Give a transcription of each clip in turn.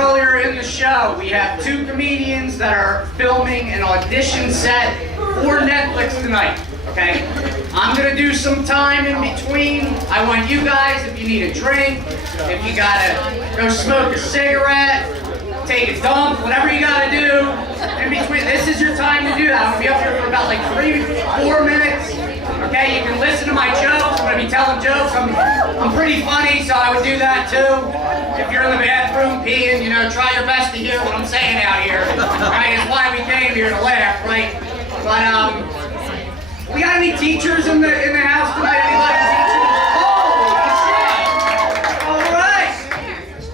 earlier in the show, we have two comedians that are filming an audition set for Netflix tonight, okay? I'm gonna do some time in between. I want you guys, if you need a drink, if you gotta go smoke a cigarette, take a dump, whatever you gotta do, in between, this is your time to do that. I'm gonna be up here for about like 3-4 minutes. Okay, you can listen to my jokes. I'm gonna be telling jokes. I'm pretty funny, so I would do that too. If you're in the bathroom peeing, try your best to hear what I'm saying out here. Right? It's why we came here to laugh, right? But we got any teachers in the house tonight? Anybody teachers? Holy shit! All right.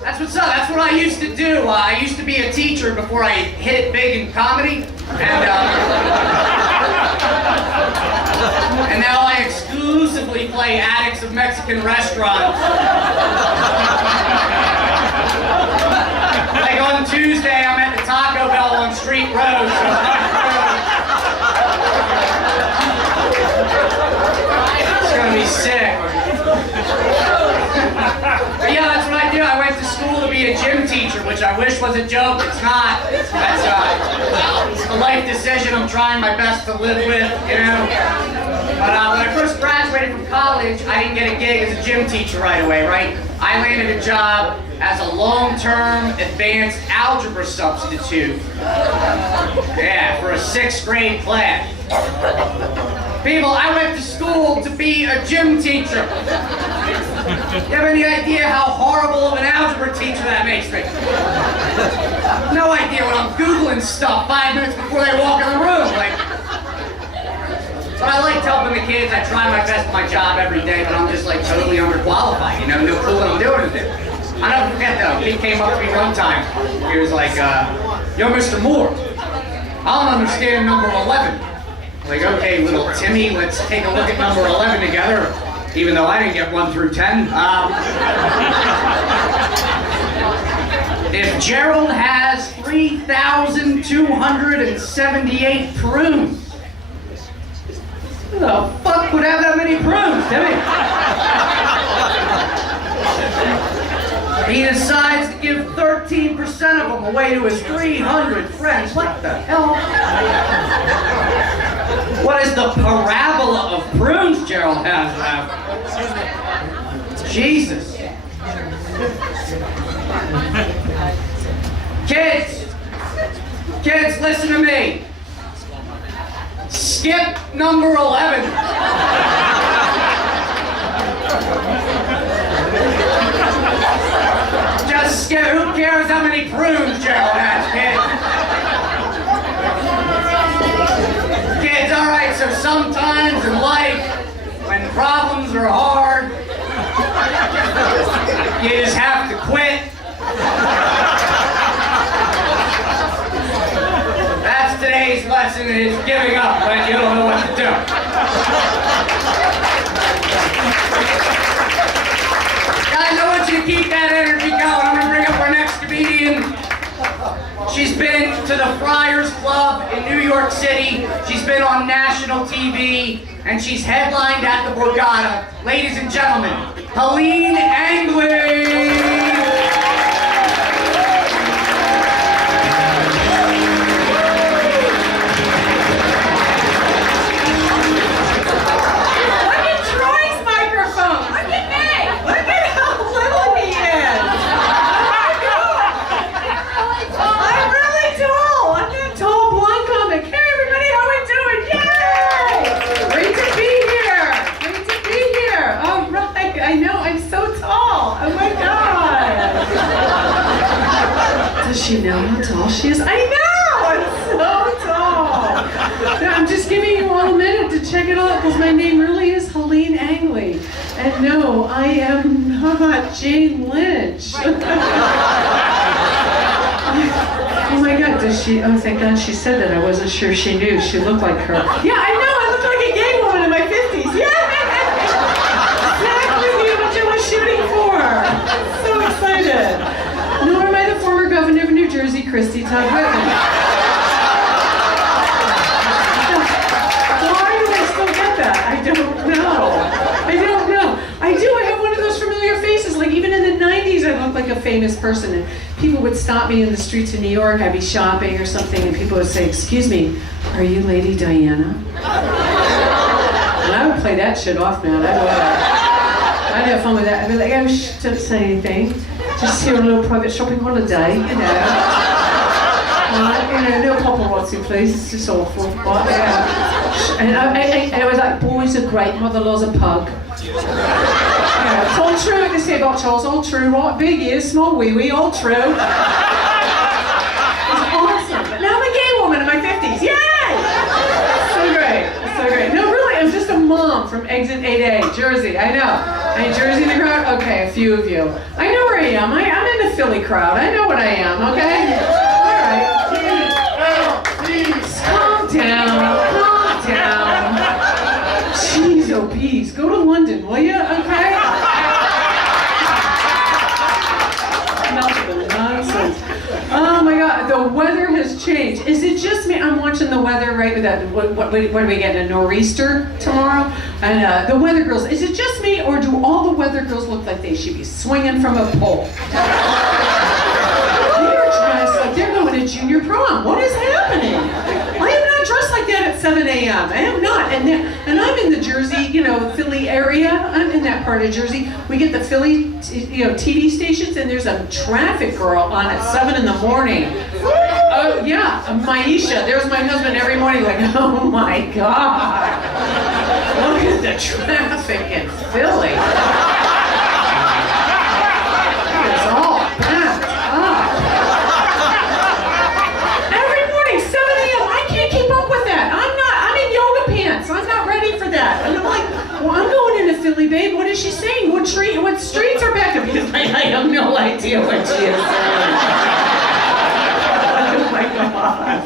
That's what's up. That's what I used to do. I used to be a teacher before I hit it big in comedy, and now I exclusively play addicts of Mexican restaurants. Like on Tuesday, I'm at the Taco Bell on Street Road. It's gonna be sick. But yeah, that's what I do. I went to school to be a gym teacher, which I wish was a joke. It's not. That's a life decision I'm trying my best to live with, But when I first graduated from college, I didn't get a gig as a gym teacher right away, right? I landed a job as a long-term advanced algebra substitute. Yeah, for a 6th grade class. People, I went to school to be a gym teacher. You have any idea how horrible of an algebra teacher that makes me? No idea when I'm Googling stuff 5 minutes before they walk in the room. But I like helping the kids. I try my best at my job every day, but I'm just totally underqualified, no clue what I'm doing today. I never forget though, he came up to me one time. He was like, yo, Mr. Moore, I don't understand number 11. I'm like, okay, little Timmy, let's take a look at number 11 together, even though I didn't get 1 through 10. If Gerald has 3,278 prunes, who the fuck would have that many prunes, Timmy? He decides to give 13% of them away to his 300 friends. What the hell? What is the parabola of prunes Gerald has left? Jesus. Kids, listen to me. Skip number 11. Just skip. Who cares how many prunes Gerald has, kids? Kids, all right, so sometimes in life, when problems are hard, you just have to quit. That's today's lesson, is giving up when you don't know what to do. Guys, I want you to keep that energy going. I'm going to bring up our next comedian. She's been to the Friars Club in New York City. She's been on national TV, and she's headlined at the Borgata. Ladies and gentlemen, Helene Angley! Does she know how tall she is? I know! I'm so tall! I'm just giving you all a minute to check it out, because my name really is Helene Angley. And no, I am not Jane Lynch. Oh my God, does she? Oh, thank God she said that. I wasn't sure she knew. She looked like her. Yeah, I know! I look like a gay woman in my 50s. Yeah! Exactly what you were shooting for! I'm so excited. Nor am I the former governor of New Jersey, Christy Todd Whitman. Why do I still get that? I don't know. I do. I have one of those familiar faces. Like even in the 90s, I looked like a famous person. And people would stop me in the streets of New York. I'd be shopping or something, and people would say, "Excuse me, are you Lady Diana?" And I would play that shit off, man. I'd have fun with that. I'd be like, "Oh, don't say anything. Just here on a little private shopping holiday, you know. No paparazzi, please. It's just awful." But, yeah. And I was like, "Boys are great. Mother-in-law's a pug." Yeah, it's all true what they say about Charles. All true. Right? Big ears, small wee-wee. All true. It's awesome. But now I'm a gay woman in my 50s. Yay! So great. So great. No, really, I'm just a mom from Exit 8A, Jersey. I know. Hey, Jersey in the crowd? Okay, a few of you. I know where I am. I'm in the Philly crowd. I know what I am, okay? All right. Calm down. Calm down. Jeez, oh, bees. Go to London, will you? Okay? Enough of the nonsense. Oh my God, the weather has changed. Is it just me? I'm watching the weather right with that. What are we getting? A nor'easter tomorrow? And the weather girls. Is it just me, or do all the weather girls look like they should be swinging from a pole? They're dressed like they're going to junior prom. What is happening? I am not dressed like that at 7 a.m. I am not. And I'm in the Jersey, Philly area. I'm in that part of Jersey. We get the Philly, TV stations, and there's a traffic girl on at 7 in the morning. Oh yeah, Maisha. There's my husband every morning, like, oh my God, look at the traffic in Philly. It's all backed up. Every morning, 7 a.m. I can't keep up with that. I'm in yoga pants. I'm not ready for that. And I'm like, well, I'm going into Philly, babe. What is she saying? What streets are back up? Because I have no idea what she is saying. Oh my God.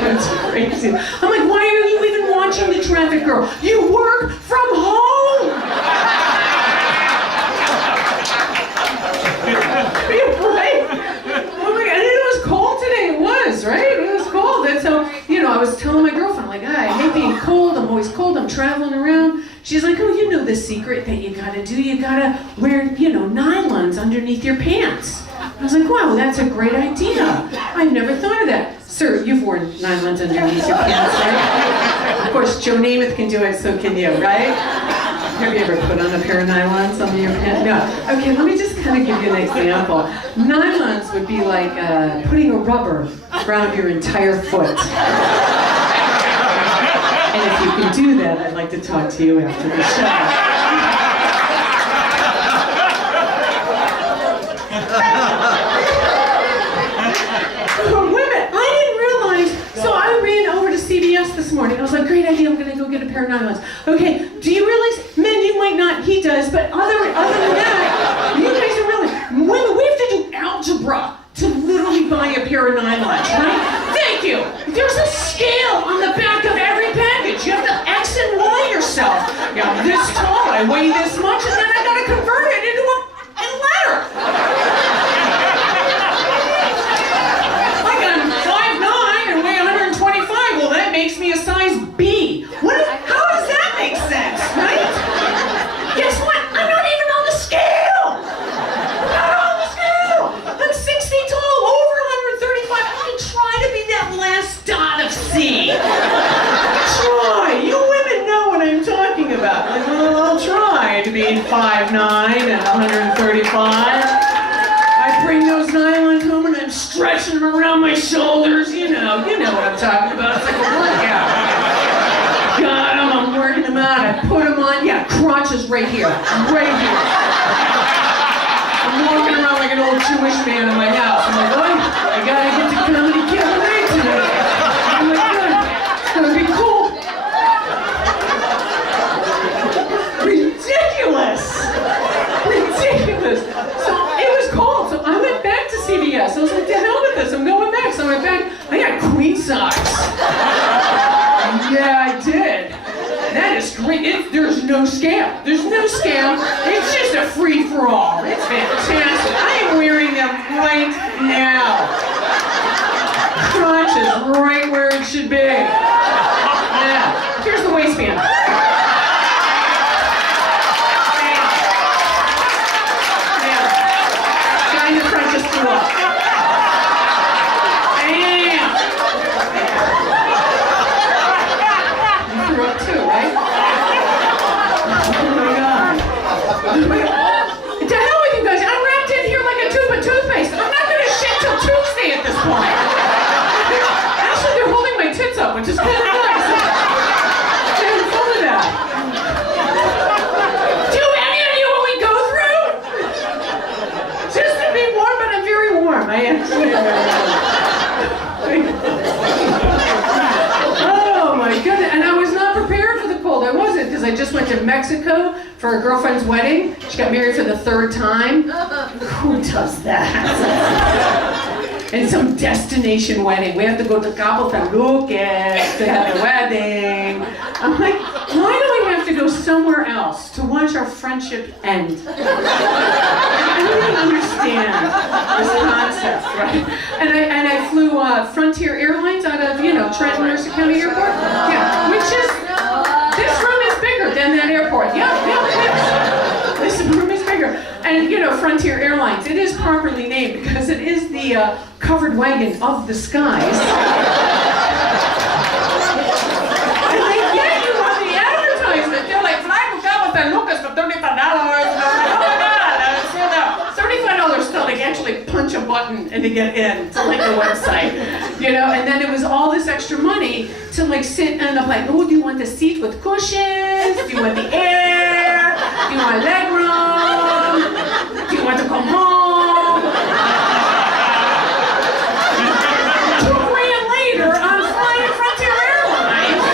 That's crazy. I'm like, why are you even watching the traffic girl? You work from home. Right? Oh my God. And it was cold today. It was, right? It was cold. And so, I was telling my girlfriend, like, I hate being cold. I'm always cold. I'm traveling around. She's like, oh, you know the secret that you gotta do. You gotta wear, nylons underneath your pants. I was like, wow, that's a great idea. I've never thought of that. Sir, you've worn nylons underneath your pants, right? Of course, Joe Namath can do it, so can you, right? Have you ever put on a pair of nylons under your pants? No. Okay, let me just kind of give you an example. Nylons would be like putting a rubber around your entire foot. And if you can do that, I'd like to talk to you after the show. CVS this morning. I was like, great idea, I'm gonna go get a pair of nylons. Okay, do you realize, men, you might not, he does, but other than that, you guys are really, women, we have to do algebra to literally buy a pair of nylons, right? Thank you. There's a scale on the back of every package. You have to X and Y yourself. Yeah, I'm this tall, I weigh this much, and then I gotta convert it into a letter. Makes me a size B. How does that make sense, right? Guess what? I'm not even on the scale. I'm not on the scale. I'm 6 feet tall, over 135. I can try to be that last dot of C. Try. You women know what I'm talking about. I'll try to be 5'9" and 135. I bring those nylons home and I'm stretching them around my shoulders, you know what I'm talking about. It's like a workout. Got them, I'm working them out, I put them on, crotch is right here, right here. I'm walking around like an old Jewish man in my house. I'm like, oh, I gotta get to Comedy Cabaret today. I'm like, good, it's gonna be cool. Ridiculous. So it was cold, so I went back to CVS. I was like, to hell with this, I'm going back. So I went back, I got queen size. Yeah, I did. That is great. There's no scam. There's no scam. It's just a free-for-all. It's fantastic. I am wearing them right now. Crotch is right where it should be. Yeah. Here's the waistband. In the front just threw up. I just went to Mexico for a girlfriend's wedding. She got married for the 3rd time. Who does that? And some destination wedding. We have to go to Cabo San Lucas to have the wedding. I'm like, why do we have to go somewhere else to watch our friendship end? I don't even understand this concept, right? And I flew Frontier Airlines out of, Trenton, Mercer County Airport. Yeah, which is, this room is bigger than that airport. Yeah, this room is bigger. And, Frontier Airlines, it is properly named because it is the covered wagon of the skies. And they get you on the advertisement. They're like, fly to Cabo San Lucas for $35. And I'm like, oh my God, $35 to like actually punch a button and to get in to like the website, and then it was all this extra money to like sit and I'm like, oh, do you want the seat with cushions? Do you want the air? Do you want leg room? Do you want to come home? $2,000 later, I'm flying Frontier Airlines.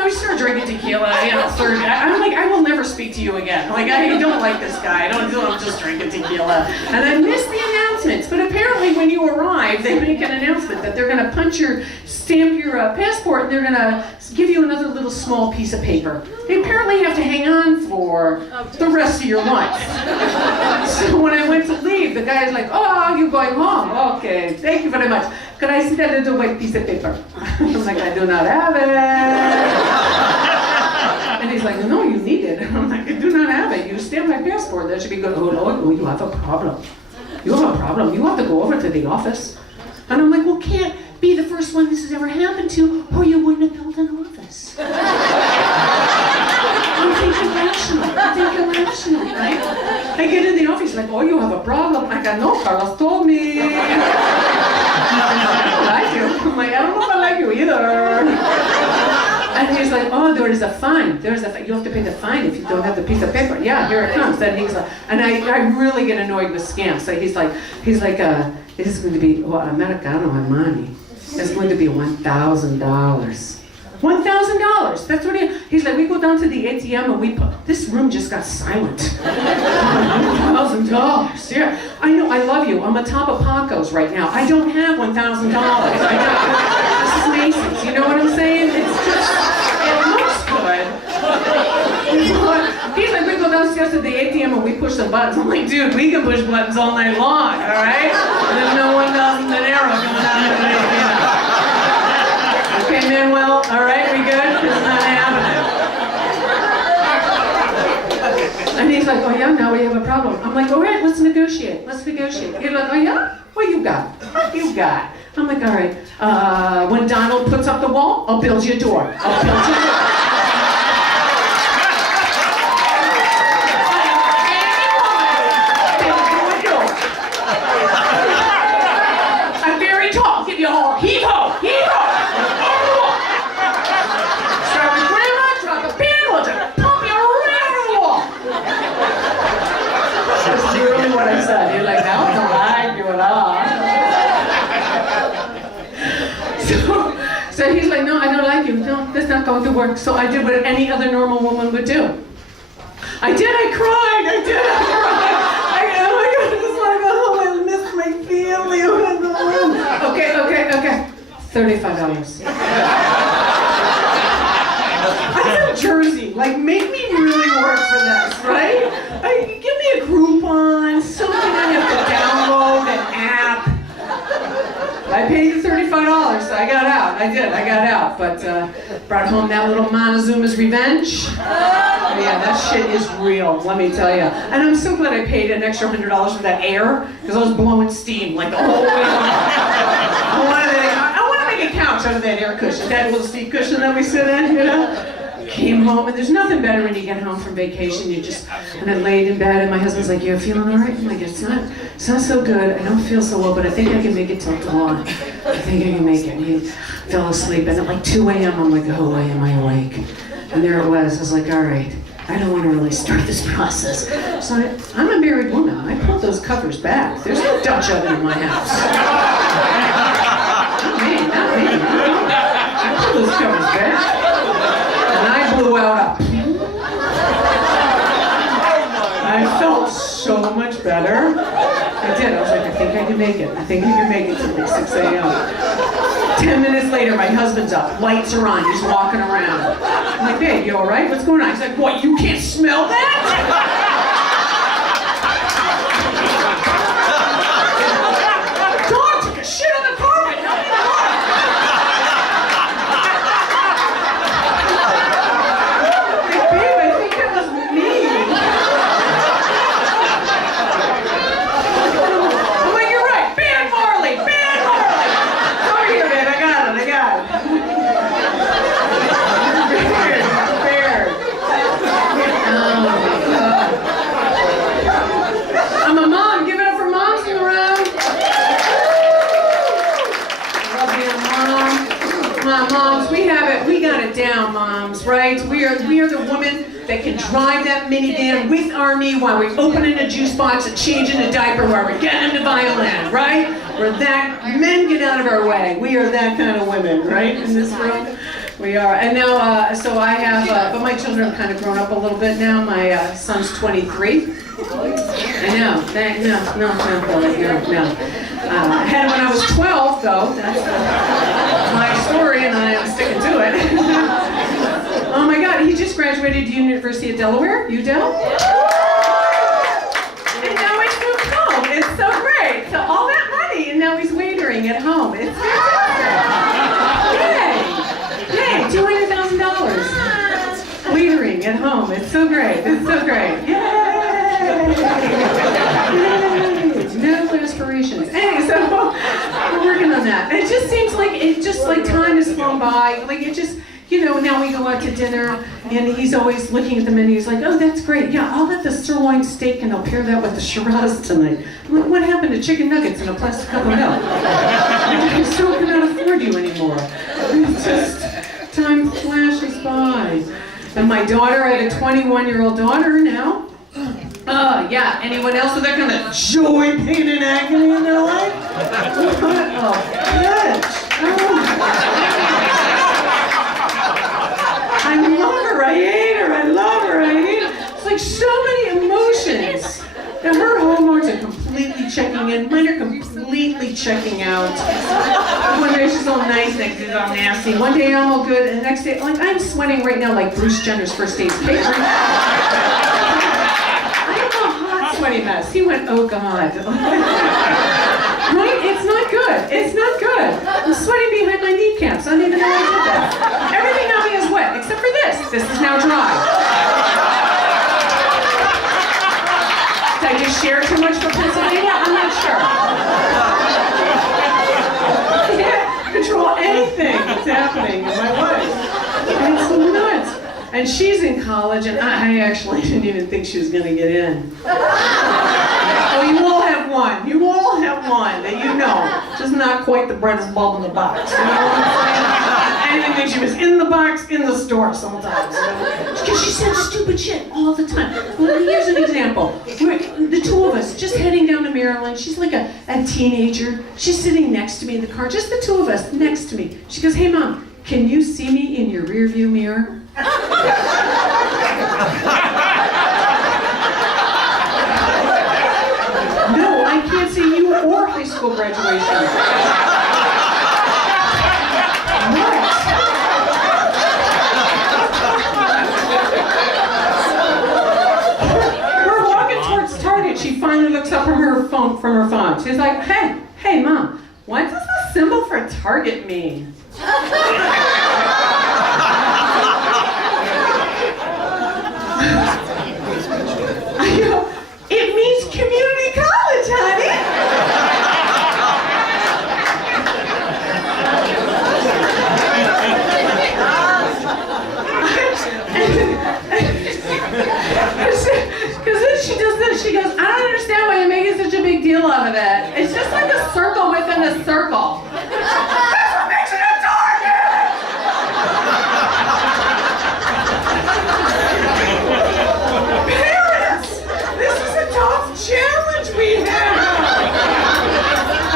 I started drinking tequila, I'm like, I will never speak to you again. Like, I don't like this guy. I'm just drinking tequila. And I missed the announcements. But apparently when you arrive, they make an announcement that they're going to stamp your passport, and they're going to give you another little small piece of paper. They apparently have to hang on for the rest of your life. So when I went to leave, the guy's like, oh, you're going home. Okay, thank you very much. Could I see that little white piece of paper? I'm like, I do not have it. And he's like, no, you need it. I'm like, I do not have it. You stamp my passport. That should be good. Oh, no, you have a problem. You have a problem. You have to go over to the office. And I'm like, well, can't be the first one this has ever happened to, or you wouldn't have built an office. I'm thinking rational, right? I get in the office, like, oh, you have a problem. I go, no, Carlos told me. I don't like you. I'm like, I don't know if I like you either. And he's like, oh, there is a fine. You have to pay the fine if you don't have the piece of paper. Yeah, here it comes. And he's like, and I really get annoyed with scams. So he's like, this is going to be, Americano money. It's going to be $1,000. $1,000. That's what he's like, we go down to the ATM and this room just got silent. $1,000. Yeah. I know, I love you. I'm on top of Paco's right now. I don't have $1,000. This is Macy's. You know what I'm saying? It's just, it looks good. He's like, we go downstairs to the ATM and we push some buttons. I'm like, dude, we can push buttons all night long, all right? And there's no $1,000 dinero going on to the ATM. Okay, Manuel, all right, we good? It's not happening. And he's like, oh yeah, now we have a problem. I'm like, all right, let's negotiate. He's like, oh yeah? What you got? I'm like, all right, when Donald puts up the wall, I'll build you a door. I'm very tall. Give you a whole heave-ho. Start with grandma, drop a pin, we'll just pump you right over the wall. That's literally what I said. You're like, I don't like you at all. So he's like, no, I don't like you. No, that's not going to work. So I did what any other normal woman would do. I cried. Oh my God, it's like, oh, I miss my family. Okay. $35. I'm from Jersey. Like, make me really work for this, right? Give me a Groupon, something I have to download, an app. I paid the $35, so I got out. I got out, but brought home that little Montezuma's Revenge. Yeah, that shit is real, let me tell you. And I'm so glad I paid an extra $100 for that air, because I was blowing steam like the whole way home. I want to make a couch out of that air cushion, that little seat cushion that we sit in, Came home, and there's nothing better when you get home from vacation. And I laid in bed, and my husband's like, "You feeling all right?" I'm like, "It's not so good. I don't feel so well, but I think I can make it till dawn. I think I can make it." And he fell asleep, and at like 2 a.m., I'm like, "Oh, why am I awake?" And there it was. I was like, "All right, I don't want to really start this process." So I'm a married woman. I pulled those covers back. There's no Dutch oven in my house. Not me. I pulled those covers can make it. I think I can make it till like 6 a.m. 10 minutes later, my husband's up. Lights are on. He's walking around. I'm like, babe, you all right? What's going on? He's like, what, you can't smell that? Dog took a shit on the carpet. Nobody like, babe, I think that was me. I'm like, you're right. Ban Marley. Ban Marley. Over here, babe. I got it. Fair. Oh, God. I'm a mom. Give it up for moms in the room. Love being a mom. Come on, moms. We have it. We got it down, moms, right? We are the women that can drive that minivan with our knee while we're opening a juice box and changing a diaper while we're getting into violin, right? We're that, men get out of our way. We are that kind of women, right, in this room? We are. And now, so I have, but my children have kind of grown up a little bit now. My son's 23. I know. No. I had him when I was 12, though. That's my story, and I am sticking to it. Oh my God, he just graduated University of Delaware, UDel. And now he's moved home. It's so great. So all that money, and now he's waitering at home. It's fantastic. Yay, $200,000. Waitering at home. It's so great. It's so great. Yay. No aspirations. Anyway, so we're working on that. It just seems like time has flown by. Like it just, now we go out to dinner and he's always looking at the menu. He's like, oh, that's great. Yeah, I'll have the sirloin steak and I'll pair that with the Shiraz tonight. I'm like, what happened to chicken nuggets and a plastic cup of milk? I still cannot afford you anymore. It's just, time flashes by. And my daughter, I have a 21-year-old daughter now. Yeah, anyone else with that kind of joy, pain, and agony in their life? What a bitch. I love her, I hate her, I love her, I hate her. It's like so many emotions. Now her hormones are completely checking in, mine are completely checking out. One day she's all nice, next day she's all nasty. One day I'm all good, and the next day, like I'm sweating right now like Bruce Jenner's first day's paper. Sweaty mess. He went, oh God. Right? It's not good. It's not good. I'm sweating behind my kneecaps. I don't even know I did that. Everything on me is wet, except for this. This is now dry. Did I just share too much for Pennsylvania? I'm not sure. I can't control anything that's happening in my life. It's nuts. And she's in college, and I actually didn't even think she was going to get in. Oh, you all have one. You all have one that you know. Just not quite the brightest bulb in the box. You know what I'm saying? I didn't think she was in the box, in the store sometimes. Because she said stupid shit all the time. Well, here's an example. We're, the two of us, just heading down to Maryland. She's like a teenager. She's sitting next to me in the car, just the two of us next to me. She goes, hey, Mom, can you see me in your rearview mirror? No, I can't see you or high school graduation. What? We're walking towards Target. She finally looks up from her phone. She's like, hey, Mom, what does the symbol for Target mean? It means community college, honey. Because then she does this. She goes, I don't understand why you're making such a big deal out of it. It's just like a circle within a circle. That's what makes it a target. Parents, this is a tough challenge we have.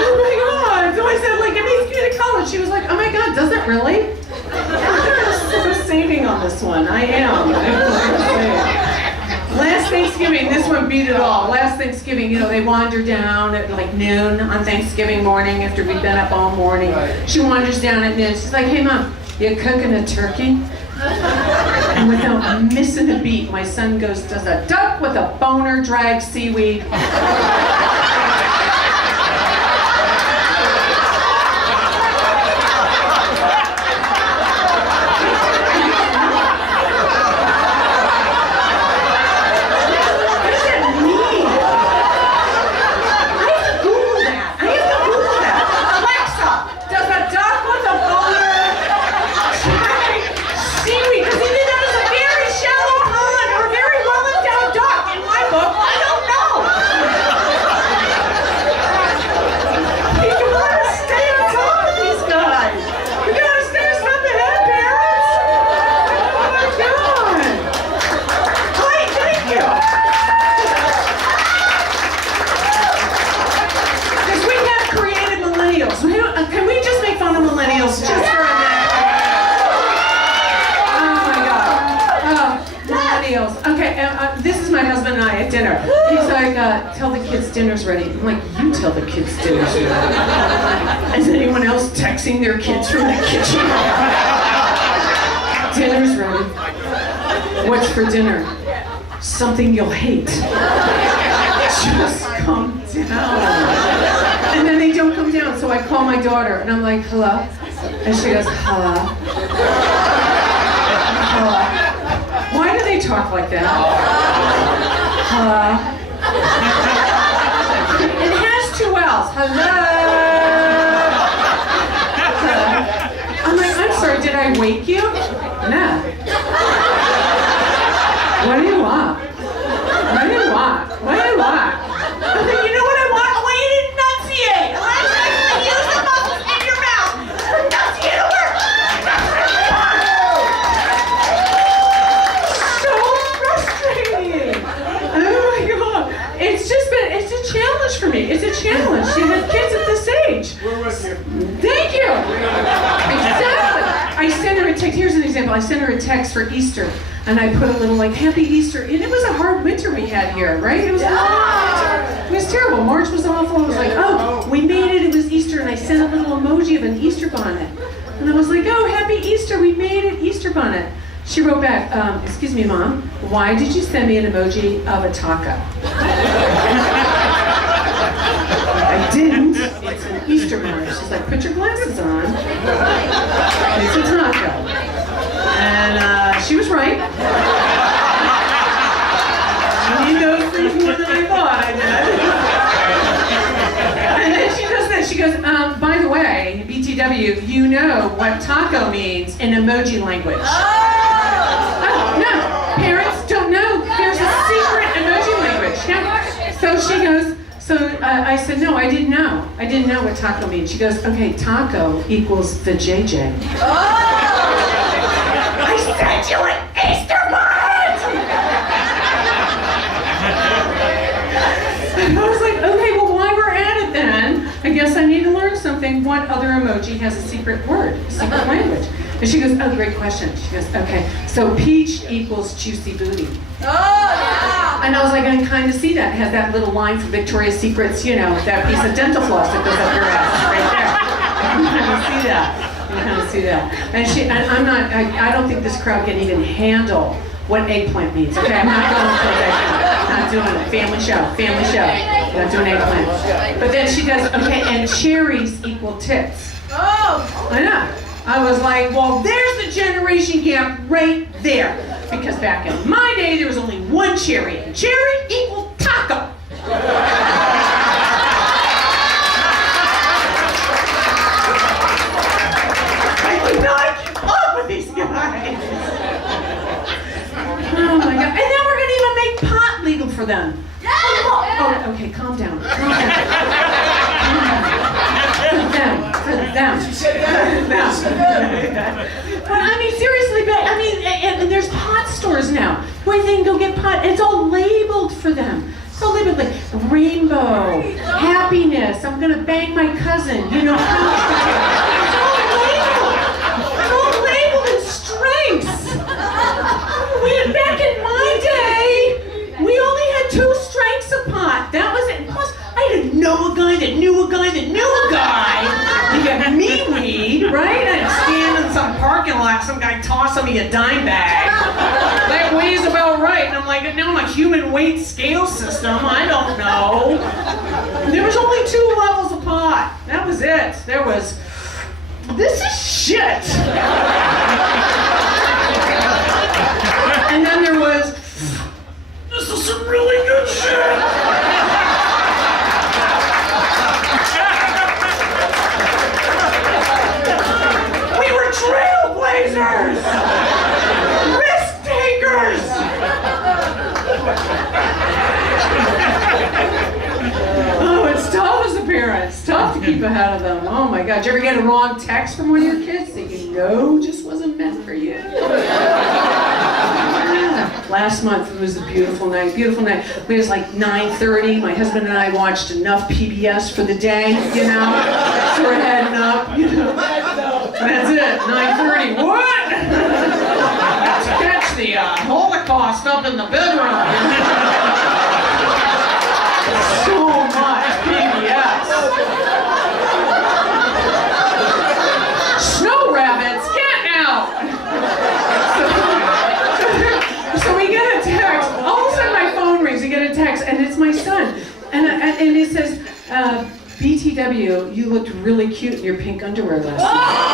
Oh my God. So I said, like, it means community college. She was like, oh my God, does it really? I'm so saving on this one. I am. Last last Thanksgiving, this one beat it all. Last Thanksgiving, you know, they wander down at like noon on Thanksgiving morning after we've been up all morning. She wanders down at noon. She's like, hey, Mom, you cooking a turkey? And without missing a beat, my son goes, does a duck with a boner drag seaweed? Can we just make fun of millennials just for a minute? Oh my God. Oh, millennials. Okay, this is my husband and I at dinner. He's like, tell the kids dinner's ready. I'm like, you tell the kids dinner's ready. Is anyone else texting their kids from the kitchen? Dinner's ready. What's for dinner? Something you'll hate. Just come down. And then they don't come down, so I call my daughter, and I'm like, hello? And she goes, hello? Hello? Why do they talk like that? Hello? It has two L's. Hello? Hello? I'm like, I'm sorry, did I wake you? No. What do you want? What do you want? What do you want? I'm like, you know what I want? I want you to enunciate. I want you to use the muscles in your mouth. Enunciate a word. So frustrating. Oh my God. It's a challenge for me. It's a challenge to have kids at this age. We're with you. Thank you. Exactly. I sent her a text. Here's an example. I sent her a text for Easter. And I put a little like, Happy Easter. And it was a hard winter we had here, right? It was a long winter. It was terrible. March was awful. I was like, oh, we made it. It was Easter. And I sent a little emoji of an Easter bonnet. And I was like, oh, Happy Easter. We made it. Easter bonnet. She wrote back, excuse me, Mom, why did you send me an emoji of a taco? I didn't. It's an Easter bonnet. She's like, put your glasses on. It's a taco. And she was right. I need those things more than I thought I did. And then she does this. She goes, by the way, BTW, you know what taco means in emoji language. Oh, no. Parents don't know. There's a secret emoji language. Yeah. So she goes, I said, no, I didn't know. I didn't know what taco means. She goes, okay, taco equals the JJ. I sent you an Easter bonnet! I was like, okay, well, while we're at it then, I guess I need to learn something. What other emoji has a secret word, a secret language? And she goes, oh, great question. She goes, okay, so peach equals juicy booty. Oh, yeah! And I was like, I can kind of see that. It has that little line from Victoria's Secrets, you know, that piece of dental floss that goes up your ass right there. I can kind of see that. See that. And I don't think this crowd can even handle what eggplant means. Okay, I'm not going for eggplant. Not doing it. Family show. Not doing eggplant. But then she does, okay, and cherries equal tits. Oh! I know. I was like, well, there's the generation gap right there. Because back in my day, there was only one cherry. And cherry equal taco. These guys. Oh my God. And now we're going to even make pot legal for them. Oh, okay, calm down. For them. But I mean, seriously, and there's pot stores now where they can go get pot. It's all labeled for them. So labeled like rainbow, happiness, I'm going to bang my cousin, you know, back in my day, we need, right? I stand in some parking lot, some guy tossing me a dime bag. That weighs about right. And I'm like, now I'm a human weight scale system. I don't know. There was only 2 levels of pot. That was it. There was, this is shit. And then there was, this is some really good shit. Trailblazers! Risk takers! Oh, it's tough as a parent. It's tough to keep ahead of them. Oh my God. Did you ever get a wrong text from one of your kids that you know just wasn't meant for you? Last month, it was a beautiful night, beautiful night. It was like 9:30. My husband and I watched enough PBS for the day, you know? So we're heading up, you know? That's it, 9:30. What? To catch the Holocaust up in the bedroom. So much PBS. Snow rabbits, get out! So we get a text. All of a sudden my phone rings. We get a text, and it's my son. And it says, BTW, you looked really cute in your pink underwear last night.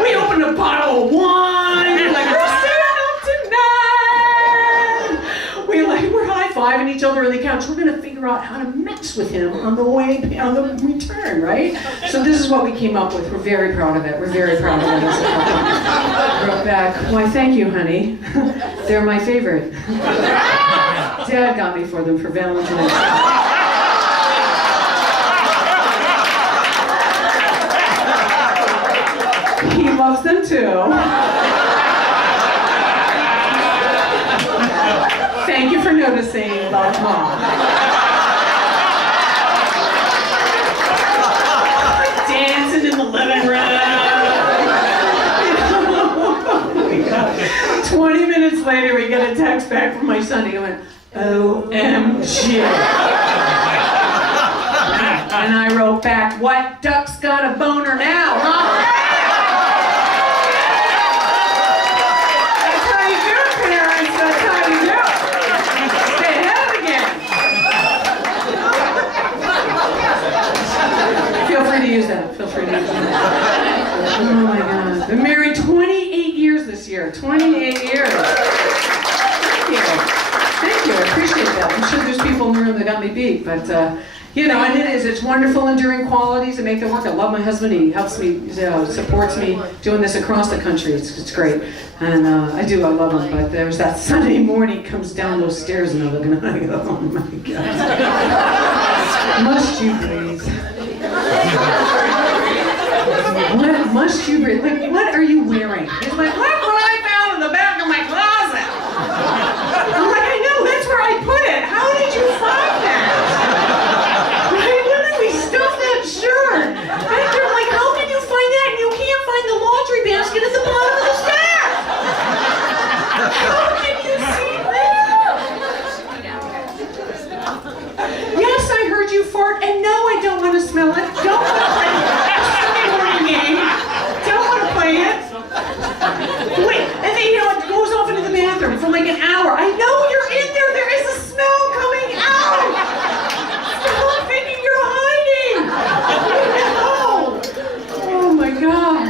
We opened a bottle of wine. We're like, we're staying up tonight. We're high-fiving each other on the couch. We're gonna figure out how to mess with him on the return, right? So this is what we came up with. We're very proud of it. We're very proud of it. Wrote back, why thank you, honey. They're my favorite. Dad got me for them for Valentine's Day. He loves them too. Thank you for noticing, love, Mom. Dancing in the living room. 20 minutes later, we get a text back from my son. He went, OMG. And I wrote back, what duck's got a boner now, huh? That's how you do it, parents. That's how you do it. Stay ahead again. Feel free to use that. Feel free to use that. Oh my God. Been married 28 years this year. 28 years. Thank you. Thank you. I appreciate that. I'm sure there's people in the room that got me beat, but you know, and it's wonderful, enduring qualities that make it work. I love my husband. He helps me, supports me doing this across the country. It's great. And I love him. But there's that Sunday morning, he comes down those stairs and I look and I go, oh my God. Must you breathe? What must you breathe? Like, what are you wearing? He's like, look what I found in the back of my closet. I'm like, I know, that's where I put it. How did you find that? Right? When did we stuff that shirt? And you're like, how can you find that? And you can't find the laundry basket at the bottom of the stack. How can you see that? Yes, I heard you fart, and no, I don't want to smell it. Don't want to play it. Sunday morning game. Don't want to play it. Wait, and then, it goes off into the bathroom for like an hour. I know you're in there. There is a smell coming out. Stop thinking you're hiding. No. Oh my God.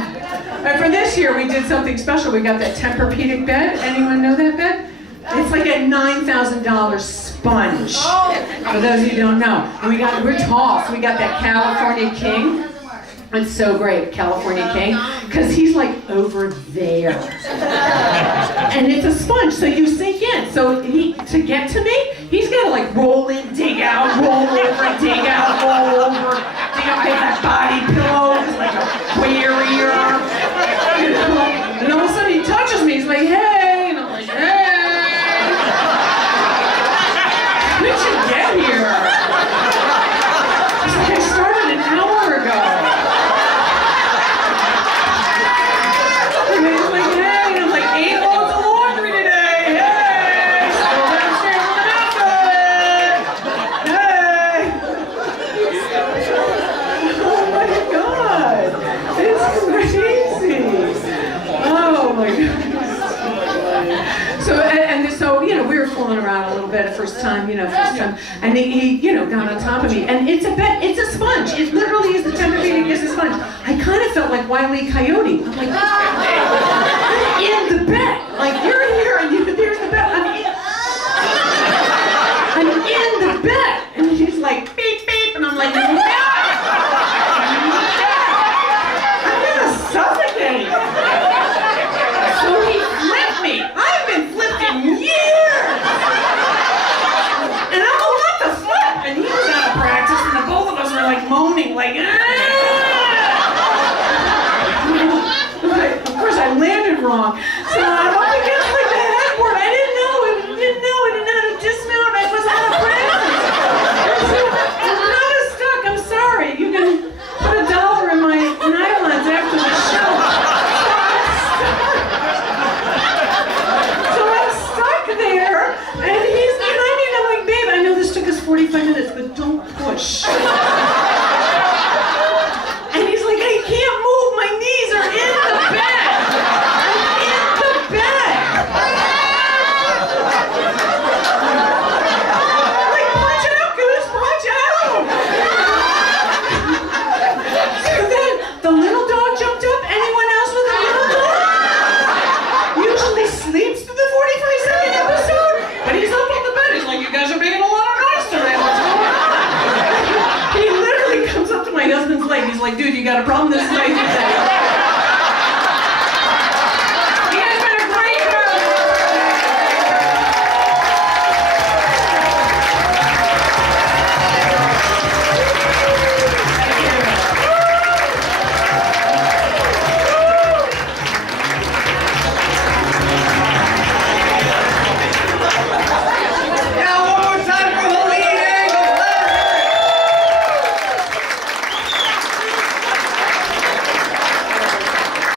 And for this year, we did something special. We got that Tempur-Pedic bed. Anyone know that bed? It's like a $9,000 sponge. For those of you who don't know. And we're tall, so we got that California King. It's so great, California King, because he's like over there. And it's a sponge, so you sink in. So to get to me, he's got to like roll in, dig out, roll over, dig out, roll over, dig out. I have that body pillow, it's like a barrier. And all of a sudden he touches me, he's like, hey, and I'm like, hey. When did you get here? He's like, I started an hour ago. Oh bed first time, first time. And he got on top of me. And it's a bed, it's a sponge. It literally is the Tempur-Pedic is a sponge. I kind of felt like Wile E. Coyote. I'm like, I'm in the bed. Like, you're here and there's the bed. I'm in the bed. And he's like, beep, beep. And I'm like, I'm gonna suffocate. So he flipped me. I've been flipped in years. And I'm about to flip. And he was out of practice. And the both of us were like moaning, like, Of course, I landed wrong. So I'm up against like the headboard. I didn't know. I didn't know how to dismount. I was out of practice. I'm kind of stuck. I'm sorry. You can put $1 in my nylons after the show. So I'm stuck there, and I'm like, babe, I know this took us 45 minutes, but don't push. And he's like, I can't move. My knees are in the bed. I'm in the bed. I'm like, punch out, Goose, punch out. So then the little dog jumped up. Anyone else with a little dog? Usually sleeps through the 45-second episode, but he's up on the bed. He's like, you guys are making a lot of noise today. What's going on? He literally comes up to my husband's leg. He's like, dude, you got a problem this night?